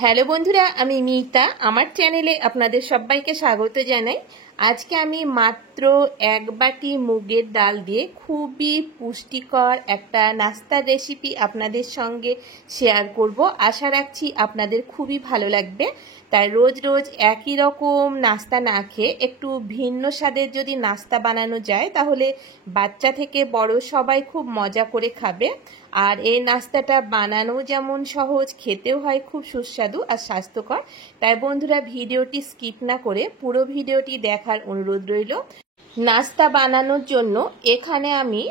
Hello বন্ধুরা, আমি মিতা। আমার চ্যানেলে আপনাদের সবাইকে স্বাগত জানাই। আজকে আমি মাত্র 1 বাটি মুগের ডাল দিয়ে খুবই পুষ্টিকর একটা নাস্তার রেসিপি আপনাদের সঙ্গে শেয়ার করব। আশা রাখছি আপনাদের খুবই ভালো লাগবে। তাই রোজ রোজ একই রকম নাস্তা না খেয়ে একটু ভিন্ন স্বাদের যদি নাস্তা বানানো যায় তাহলে বাচ্চা থেকে বড় সবাই খুব মজা করে খাবে। আর এই নাস্তাটা বানানো যেমন সহজ, খেতেও হয় খুব সুস্বাদু আর স্বাস্থ্যকর। তাই বন্ধুরা, ভিডিওটি স্কিপ না করে পুরো ভিডিওটি দেখার অনুরোধ রইল। নাস্তা বানানোর জন্য এখানে আমি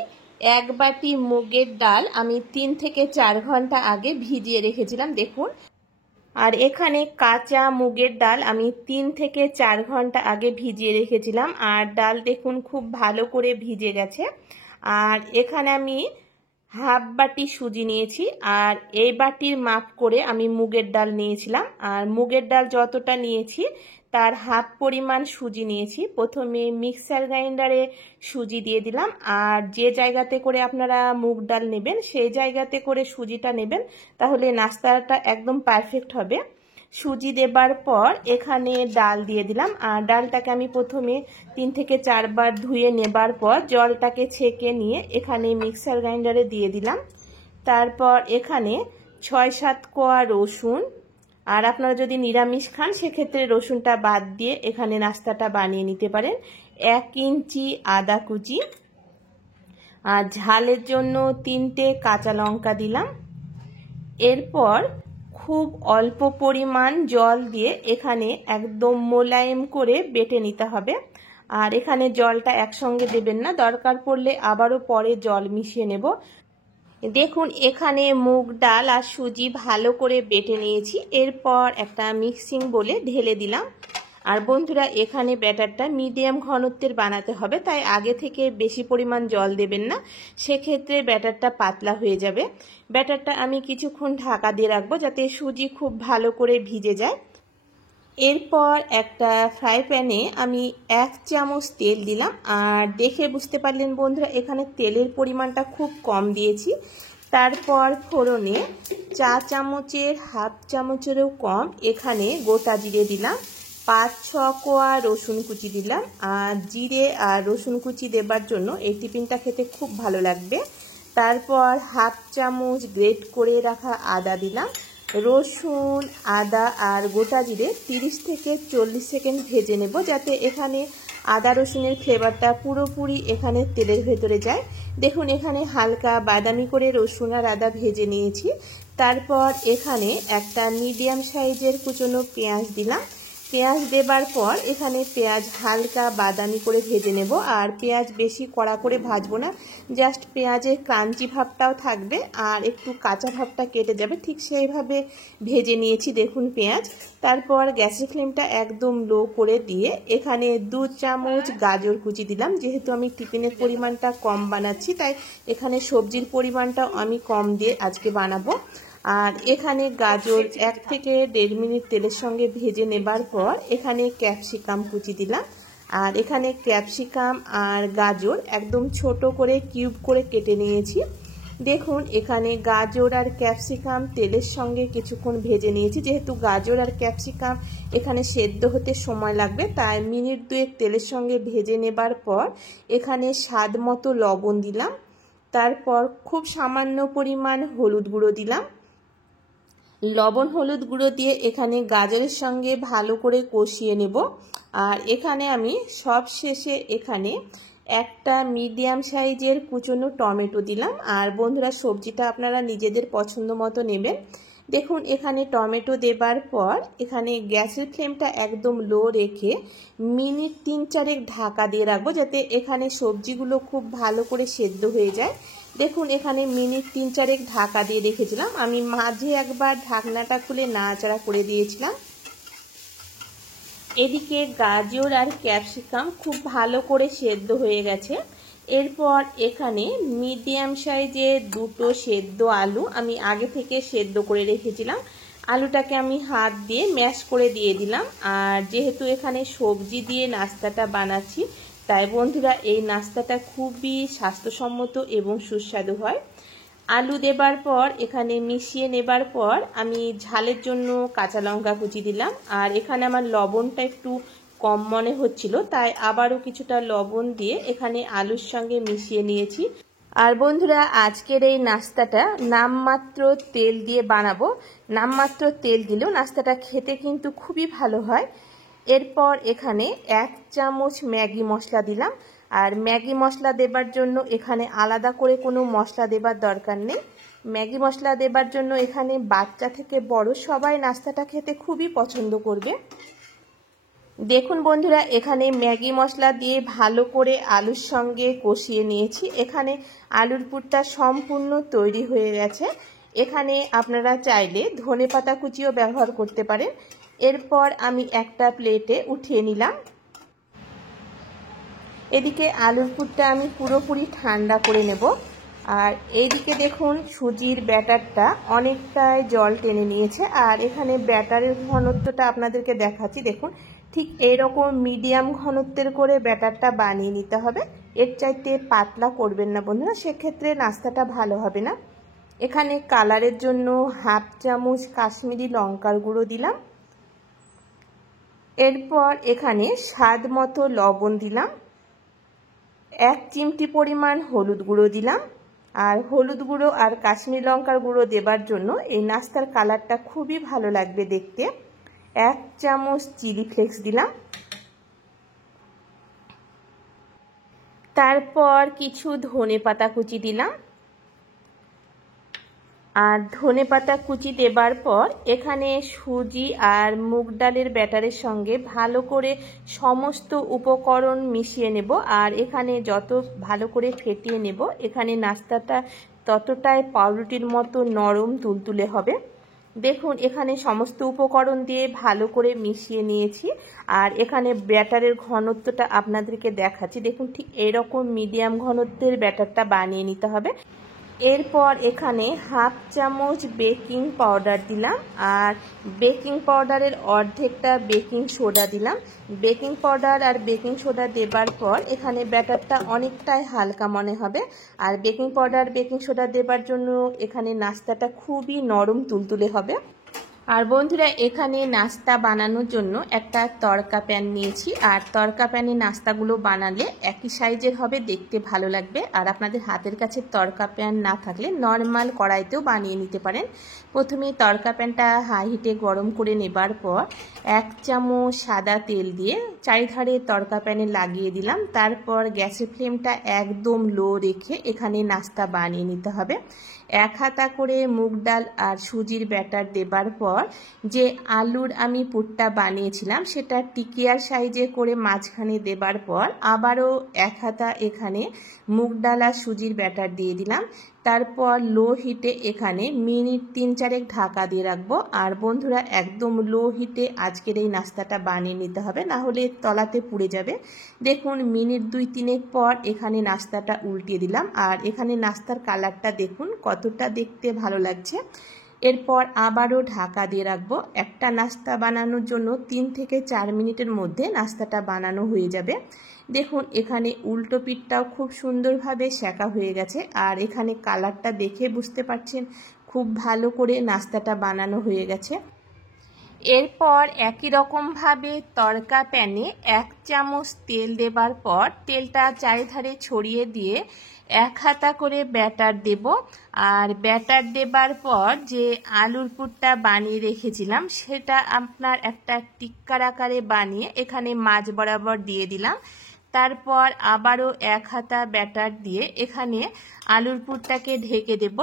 1 বাটি মুগের ডাল আমি 3 থেকে 4 ঘন্টা আগে ভিজিয়ে রেখেছিলাম, দেখুন। আর এখানে কাঁচা মুগের ডাল আমি 3 থেকে 4 ঘন্টা আগে ভিজিয়ে রেখেছিলাম। আর ডাল দেখুন খুব ভালো করে ভিজে গেছে। আর এখানে আমি হাফ বাটি সুজি নিয়েছি, আর এই বাটির মাপ করে আমি মুগের ডাল নিয়েছিলাম। আর মুগের ডাল যতটা নিয়েছি তার হাফ পরিমাণ সুজি নিয়েছি। প্রথমে মিক্সার গ্রাইন্ডারে সুজি দিয়ে দিলাম। আর যে জায়গাতে করে আপনারা মুগ ডাল নেবেন সেই জায়গাতে করে সুজিটা নেবেন, তাহলে নাস্তাটা একদম পারফেক্ট হবে। সুজি দেবার পর এখানে ডাল দিয়ে দিলাম। আর ডালটাকে আমি প্রথমে 3 থেকে 4 বার ধুয়ে নেবার পর জলটাকে ছেঁকে নিয়ে এখানে মিক্সার গ্রাইন্ডারে দিয়ে দিলাম। তারপর এখানে 6-7 কোয়া রসুন, আর আপনারা যদি নিরামিষ খান সেক্ষেত্রে রসুনটা বাদ দিয়ে এখানে নাস্তাটা বানিয়ে নিতে পারেন। 1 ইঞ্চি আদা কুচি, আর ঝালের জন্য 3টে কাঁচা লঙ্কা দিলাম। এরপর খুব অল্প পরিমাণ জল দিয়ে এখানে একদম মোলায়েম করে বেটে নিতে হবে। আর এখানে জলটা একসঙ্গে দেবেন না, দরকার পড়লে আবারও পরে জল মিশিয়ে নেব। দেখুন এখানে মুগ ডাল আর সুজি ভালো করে বেটে নিয়েছি। এরপর একটা মিক্সিং বোলে ঢেলে দিলাম। আর বন্ধুরা, এখানে ব্যাটারটা মিডিয়াম ঘনত্বের বানাতে হবে, তাই আগে থেকে বেশি পরিমাণ জল দেবেন না, সেক্ষেত্রে ব্যাটারটা পাতলা হয়ে যাবে। ব্যাটারটা আমি কিছুক্ষণ ঢাকা দিয়ে রাখবো যাতে সুজি খুব ভালো করে ভিজে যায়। এরপর একটা ফ্রাই প্যানে আমি 1 চামচ তেল দিলাম। আর দেখে বুঝতে পারলেন বন্ধুরা, এখানে তেলের পরিমাণটা খুব কম দিয়েছি। তারপর ফোড়নে 4 চামচের হাফ চামচেরও কম এখানে গোটা জিরে দিলাম। 5-6 কোয়া রসুন কুচি দিলাম। আর জিরে আর রসুন কুচি দেবার জন্য এই টিফিনটা খেতে খুব ভালো লাগবে। তারপর হাফ চামচ গ্রেট করে রাখা আদা দিলাম। রসুন, আদা আর গোটা জিরে 30 থেকে 40 সেকেন্ড ভেজে নেব, যাতে এখানে আদা রসুনের ফ্লেভারটা পুরোপুরি এখানে তেলের ভেতরে যায়। দেখুন এখানে হালকা বাদামি করে রসুন আর আদা ভেজে নিয়েছি। তারপর এখানে একটা মিডিয়াম সাইজের কুচনো পেঁয়াজ দিলাম। পেঁয়াজ দেবার পর এখানে পেঁয়াজ হালকা বাদামি করে ভেজে নেব। আর পেঁয়াজ বেশি কড়া করে ভাজবো না, জাস্ট পেঁয়াজের ক্রাঞ্চি ভাবটাও থাকবে আর একটু কাঁচা ভাবটা কেটে যাবে, ঠিক সেইভাবে ভেজে নিয়েছি দেখুন পেঁয়াজ। তারপর গ্যাসের ফ্লেমটা একদম লো করে দিয়ে এখানে 2 চামচ গাজর কুচি দিলাম। যেহেতু আমি টিফিনের পরিমাণটা কম বানাচ্ছি, তাই এখানে সবজির পরিমাণটাও আমি কম দিয়ে আজকে বানাবো। আর এখানে গাজর 1 থেকে 1.5 মিনিট তেলের সঙ্গে ভেজে নেবার পর এখানে ক্যাপসিকাম কুচি দিলাম। আর এখানে ক্যাপসিকাম আর গাজর একদম ছোট করে কিউব করে কেটে নিয়েছি। দেখুন এখানে গাজর আর ক্যাপসিকাম তেলের সঙ্গে কিছুক্ষণ ভেজে নিয়েছি। যেহেতু গাজর আর ক্যাপসিকাম এখানে সেদ্ধ হতে সময় লাগবে, তাই মিনিট 2 তেলের সঙ্গে ভেজে নেবার পর এখানে স্বাদ মতো লবণ দিলাম। তারপর খুব সামান্য পরিমাণ হলুদ গুঁড়ো দিলাম। লবণ হলুদ গুঁড়ো দিয়ে এখানে গাজরের সঙ্গে ভালো করে কষিয়ে নেব। আর এখানে আমি সব শেষে এখানে একটা মিডিয়াম সাইজের কুচনো টমেটো দিলাম। আর বন্ধুরা, সবজিটা আপনারা নিজেদের পছন্দ মতো নেবেন। দেখুন এখানে টমেটো দেবার পর এখানে গ্যাসের ফ্লেমটা একদম লো রেখে মিনিট 3-4 ঢাকা দিয়ে রাখবো, যাতে এখানে সবজিগুলো খুব ভালো করে সেদ্ধ হয়ে যায়। দেখুন এখানে মিনিট 3-4 ঢাকা দিয়ে রেখেছিলাম। আমি মাঝে একবার ঢাকনাটা খুলে নাড়াচাড়া করে দিয়েছিলাম। এদিকে গাজর আর ক্যাপসিকাম খুব ভালো করে সেদ্ধ হয়ে গেছে। এরপর এখানে মিডিয়াম সাইজের 2টো সেদ্ধ আলু আমি আগে থেকে সেদ্ধ করে রেখেছিলাম। আলুটাকে আমি হাত দিয়ে ম্যাশ করে দিয়ে দিলাম। আর যেহেতু এখানে সবজি দিয়ে নাস্তাটা বানাচ্ছি, তাই বন্ধুরা এই নাস্তাটা খুবই স্বাস্থ্যসম্মত এবং সুস্বাদু হয়। আলু দেবার পর এখানে মিশিয়ে নেবার পর আমি ঝালের জন্য কাঁচা লঙ্কা কুচি দিলাম। আর এখানে আমার লবণটা একটু কম মনে হচ্ছিল, তাই আবারও কিছুটা লবণ দিয়ে এখানে আলুর সঙ্গে মিশিয়ে নিয়েছি। আর বন্ধুরা, আজকের এই নাস্তাটা নামমাত্র তেল দিয়ে বানাবো। নামমাত্র তেল দিলেও নাস্তাটা খেতে কিন্তু খুবই ভালো হয়। এরপর এখানে 1 চামচ ম্যাগি মশলা দিলাম। আর ম্যাগি মশলা দেবার জন্য এখানে আলাদা করে কোনো মশলা দেবার দরকার নেই। ম্যাগি মশলা দেবার জন্য এখানে বাচ্চা থেকে বড় সবাই নাস্তাটা খেতে খুবই পছন্দ করবে। দেখুন বন্ধুরা, এখানে ম্যাগি মশলা দিয়ে ভালো করে আলুর সঙ্গে কষিয়ে নিয়েছি। এখানে আলুর পুরটা সম্পূর্ণ তৈরি হয়ে গেছে। এখানে আপনারা চাইলে ধনেপাতা কুচিও ব্যবহার করতে পারেন। এরপর আমি একটা প্লেটে উঠিয়ে নিলাম। এদিকে আলুর পুরটা আমি পুরোপুরি ঠান্ডা করে নেব। আর এইদিকে দেখুন সুজির ব্যাটারটা অনেকটাই জল টেনে নিয়েছে। আর এখানে ব্যাটারের ঘনত্বটা আপনাদেরকে দেখাচ্ছি। দেখুন, ঠিক এইরকম মিডিয়াম ঘনত্বের করে ব্যাটারটা বানিয়ে নিতে হবে। এর চাইতে পাতলা করবেন না বন্ধুরা, সেক্ষেত্রে নাস্তাটা ভালো হবে না। এখানে কালারের জন্য 1/2 চামচ কাশ্মীরি লঙ্কার গুঁড়ো দিলাম। এরপর এখানে স্বাদ মতো লবণ দিলাম। 1 চিমটি পরিমাণ হলুদ গুঁড়ো দিলাম। আর হলুদ গুঁড়ো আর কাশ্মীরি লঙ্কার গুঁড়ো দেবার জন্য এই নাস্তার কালারটা খুবই ভালো লাগবে দেখতে। 1 চামচ চিলি ফ্লেক্স দিলাম। তারপর কিছু ধনেপাতা কুচি দিলাম। আর ধনেপাতা কুচি দেবার পর এখানে সুজি আর মুগ ডালের ব্যাটারের সঙ্গে ভালো করে সমস্ত উপকরণ মিশিয়ে নেব। আর এখানে যত ভালো করে ফেটিয়ে নেব, এখানে নাস্তাটা ততটাই পাউরুটির মতো নরম তুলতুলে হবে। দেখুন, এখানে সমস্ত উপকরণ দিয়ে ভালো করে মিশিয়ে নিয়েছি। আর এখানে ব্যাটারের ঘনত্বটা আপনাদেরকে দেখাচ্ছি। দেখুন, ঠিক এরকম মিডিয়াম ঘনত্বের ব্যাটারটা বানিয়ে নিতে হবে। এরপর এখানে 1/2 চামচ বেকিং পাউডার দিলাম। আর বেকিং পাউডারের অর্ধেকটা বেকিং সোডা দিলাম। বেকিং পাউডার আর বেকিং সোডা দেবার পর এখানে ব্যাটারটা অনেকটাই হালকা মনে হবে। আর বেকিং পাউডার বেকিং সোডা দেবার জন্য এখানে নাস্তাটা খুবই নরম তুলতুলে হবে। আর বন্ধুরা, এখানে নাস্তা বানানোর জন্য একটা তড়কা প্যান নিয়েছি। আর তড়কা প্যানে নাস্তাগুলো বানালে একই সাইজের হবে, দেখতে ভালো লাগবে। আর আপনাদের হাতের কাছে তড়কা প্যান না থাকলে নর্মাল কড়াইতেও বানিয়ে নিতে পারেন। প্রথমে তড়কা প্যানটা হাই হিটে গরম করে নেবার পর 1 চামচ সাদা তেল দিয়ে চারিধারে তড়কা প্যানে লাগিয়ে দিলাম। তারপর গ্যাসের ফ্লেমটা একদম লো রেখে এখানে নাস্তা বানিয়ে নিতে হবে। 1 হাতা করে মুগ ডাল আর সুজির ব্যাটার দেবার পর যে আলুর আমি পুরটা বানিয়েছিলাম সেটা টিকিয়ার সাইজে করে মাঝখানে দেবার পর আবারও 1 হাতা এখানে মুগ ডাল আর সুজির ব্যাটার দিয়ে দিলাম। তারপর লো হিটে এখানে মিনিট 3-4 ঢাকা দিয়ে রাখবো। আর বন্ধুরা, একদম লো হিটে আজকের এই নাস্তাটা বানিয়ে নিতে হবে, না হলে তলাতে পুড়ে যাবে। দেখুন, মিনিট 2-3 পর এখানে নাস্তাটা উল্টিয়ে দিলাম। আর এখানে নাস্তার কালারটা দেখুন কতটা দেখতে ভালো লাগছে। এরপর আবারও ঢাকা দিয়ে রাখবো। একটা নাস্তা বানানোর জন্য 3 থেকে 4 মিনিটের মধ্যে নাস্তাটা বানানো হয়ে যাবে। দেখুন, এখানে উল্টো পিঠটাও খুব সুন্দরভাবে সেঁকা হয়ে গেছে। আর এখানে কালারটা দেখে বুঝতে পারছেন খুব ভালো করে নাস্তাটা বানানো হয়ে গেছে। এরপর একই রকমভাবে তড়কা প্যানে 1 চামচ তেল দেবার পর তেলটা চারিধারে ছড়িয়ে দিয়ে 1 হাতা করে ব্যাটার দেব। আর ব্যাটার দেবার পর যে আলুর পুরটা বানিয়ে রেখেছিলাম সেটা আপনার একটা টিক্কার আকারে বানিয়ে এখানে মাঝ বরাবর দিয়ে দিলাম। তারপর আবারও 1 হাতা ব্যাটার দিয়ে এখানে আলুর পুরটাকে ঢেকে দেব।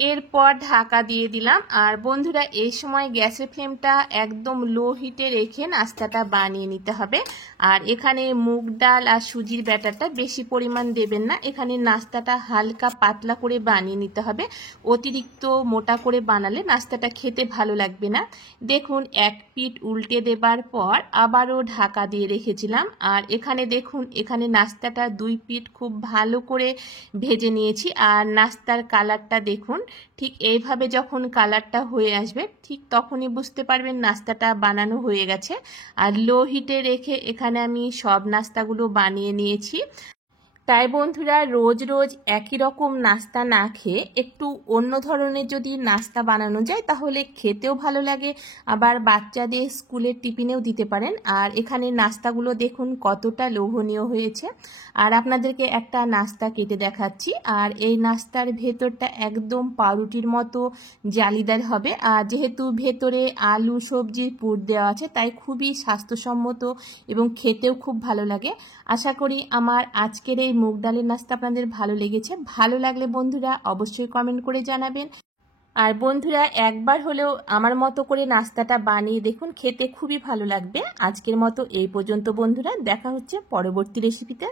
এরপর ঢাকা দিয়ে দিলাম। আর বন্ধুরা, এই সময় গ্যাসের ফ্লেমটা একদম লো হিটে রেখে নাস্তাটা বানিয়ে নিতে হবে। আর এখানে মুগ ডাল আর সুজির ব্যাটারটা বেশি পরিমাণ দেবেন না, এখানে নাস্তাটা হালকা পাতলা করে বানিয়ে নিতে হবে। অতিরিক্ত মোটা করে বানালে নাস্তাটা খেতে ভালো লাগবে না। দেখুন, 1 পিঠ উল্টে দেবার পর আবারও ঢাকা দিয়ে রেখেছিলাম। আর এখানে দেখুন, এখানে নাস্তাটা 2 পিঠ খুব ভালো করে ভেজে নিয়েছি। আর নাস্তার কালারটা দেখুন, ঠিক এইভাবে যখন কালারটা হয়ে আসবে ঠিক তখনই বুঝতে পারবেন নাস্তাটা বানানো হয়ে গেছে। আর লো হিটে রেখে এখানে আমি সব নাস্তাগুলো বানিয়ে নিয়েছি। তাই বন্ধুরা রোজ রোজ একই রকম নাস্তা না খেয়ে একটু অন্য ধরনের যদি নাস্তা বানানো যায় তাহলে খেতেও ভালো লাগে, আবার বাচ্চাদের স্কুলের টিফিনেও দিতে পারেন। আর এখানে নাস্তাগুলো দেখুন কতটা লোভনীয় হয়েছে। আর আপনাদেরকে একটা নাস্তা কেটে দেখাচ্ছি। আর এই নাস্তার ভেতরটা একদম পাউরুটির মতো জালিদার হবে, আর যেহেতু ভেতরে আলু সবজির পুর দেওয়া আছে তাই খুবই স্বাস্থ্যসম্মত এবং খেতেও খুব ভালো লাগে। আশা করি আমার আজকের এই মুগ ডালের নাস্তা আপনাদের ভালো লেগেছে। ভালো লাগলে বন্ধুরা অবশ্যই কমেন্ট করে জানাবেন। আর বন্ধুরা একবার হলেও আমার মতো করে নাস্তাটা বানিয়ে দেখুন, খেতে খুবই ভালো লাগবে। আজকের মতো এই পর্যন্ত বন্ধুরা, দেখা হচ্ছে পরবর্তী রেসিপিতে।